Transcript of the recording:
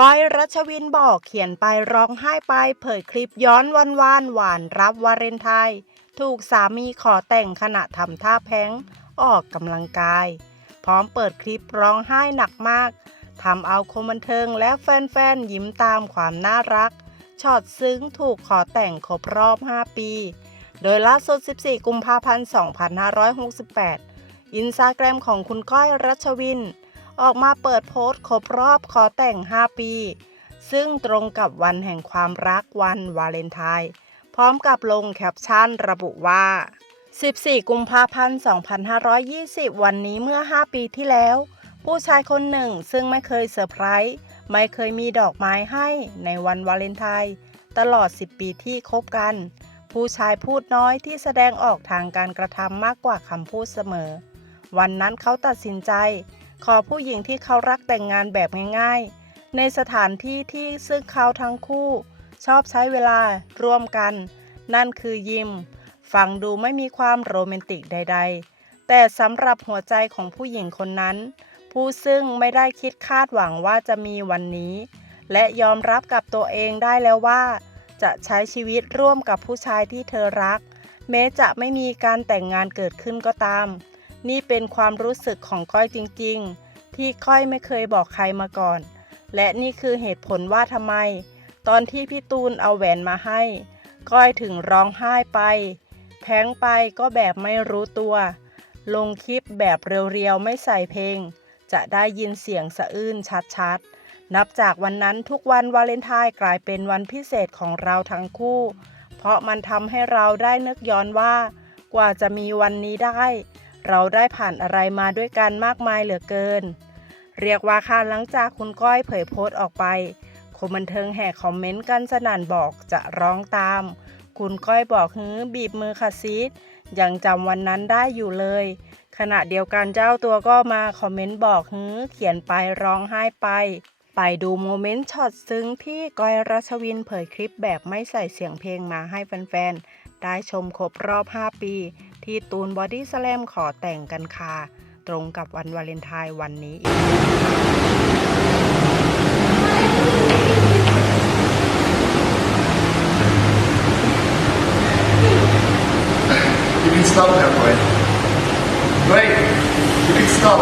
ก้อยรัชวินบอกเขียนไปร้องไห้ไป เผยคลิปย้อนวันวานหวานรับวาเลนไทน์ถูกสามีขอแต่งขณะทำท่าแพ้งออกกำลังกาย พร้อมเปิดคลิปร้องไห้หนักมากทำเอาคนบันเทิงและแฟนๆยิ้มตามความน่ารักช็อตซึ้งถูกขอแต่งครบรอบ 5 ปี โดยล่าสุด 14 กุมภาพันธ์ 2568 อินสตาแกรมของคุณก้อยรัชวิน ออกมาเปิดโพสต์ครบรอบขอแต่ง 5 ปี ซึ่งตรงกับวันแห่งความรักวันวาเลนไทน์พร้อมกับลงแคปชั่นระบุว่า 14 กุมภาพันธ์ 2520 วันนี้เมื่อ 5 ปีที่แล้ว ผู้ชายคนหนึ่งซึ่งไม่เคยเซอร์ไพรส์ไม่เคยมีดอกไม้ให้ในวันวาเลนไทน์ตลอด 10 ปีที่คบกัน ผู้ชายพูดน้อยที่แสดงออกทางการกระทำมากกว่าคำพูดเสมอ วันนั้นเขาตัดสินใจ ขอผู้หญิงที่เขารักแต่งงานแบบง่ายๆ ในสถานที่ที่ซึ่งเขาทั้งคู่ ชอบใช้เวลาร่วมกัน นั่นคือยิม ฟังดูไม่มีความโรแมนติกใด ๆ แต่สำหรับหัวใจของผู้หญิงคนนั้น ผู้ซึ่งไม่ได้คิดคาดหวังว่าจะมีวันนี้ และยอมรับกับตัวเองได้แล้วว่า จะใช้ชีวิตร่วมกับผู้ชายที่เธอรัก แม้จะไม่มีการแต่งงานเกิดขึ้นก็ตาม นี่เป็นความรู้สึกของก้อยจริงๆ ที่ก้อยไม่เคยบอกใครมาก่อน และนี่คือเหตุผลว่าทำไม ตอนที่พี่ตูนเอาแหวนมาให้ ก้อยถึงร้องไห้ไป แพ้งไปก็แบบไม่รู้ตัว ลงคลิปแบบเรียวๆ ไม่ใส่เพลง จะได้ยินเสียงสะอื้นชัดๆ นับจากวันนั้นทุกวันวาเลนไทน์กลายเป็นวันพิเศษของเราทั้งคู่ เพราะมันทำให้เราได้นึกย้อนว่า กว่าจะมีวันนี้ได้ เราได้ผ่านอะไรมาด้วยกันมากมายเหลือเกิน เรียกว่าค่ะหลังจากคุณก้อยเผยโพสต์ออกไป คนบันเทิงแห่คอมเมนต์กันสนั่นบอกจะร้องตาม คุณก้อยบอกฮื้อบีบมือคาซีดยังจำวันนั้นได้อยู่เลย ขณะเดียวกันเจ้าตัวก็มาคอมเมนต์บอกฮื้อเขียนไปร้องไห้ไป ไปดูโมเมนต์ช็อตซึ้งที่ก้อยรัชวินเผยคลิปแบบไม่ใส่เสียงเพลงมาให้แฟนๆได้ชมครบรอบ 5 ปี ที่ตูนบอดี้สแลมขอแต่งกันค่ะ ตรงกับวันวาเลนไทน์วันนี้อีกคุณ stop that way wait you can stop